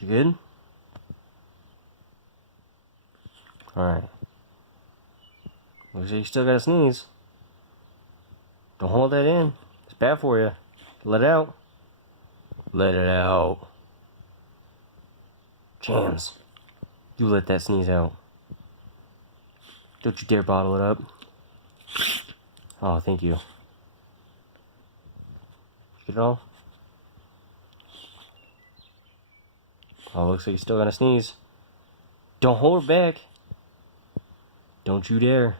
You good? Alright. Looks like you still gotta sneeze. Don't hold that in. It's bad for you. Let it out. Let it out. James, you let that sneeze out. Don't you dare bottle it up. Oh, thank you. Get it all? Oh, looks like you're still gonna sneeze. Don't hold it back. Don't you dare.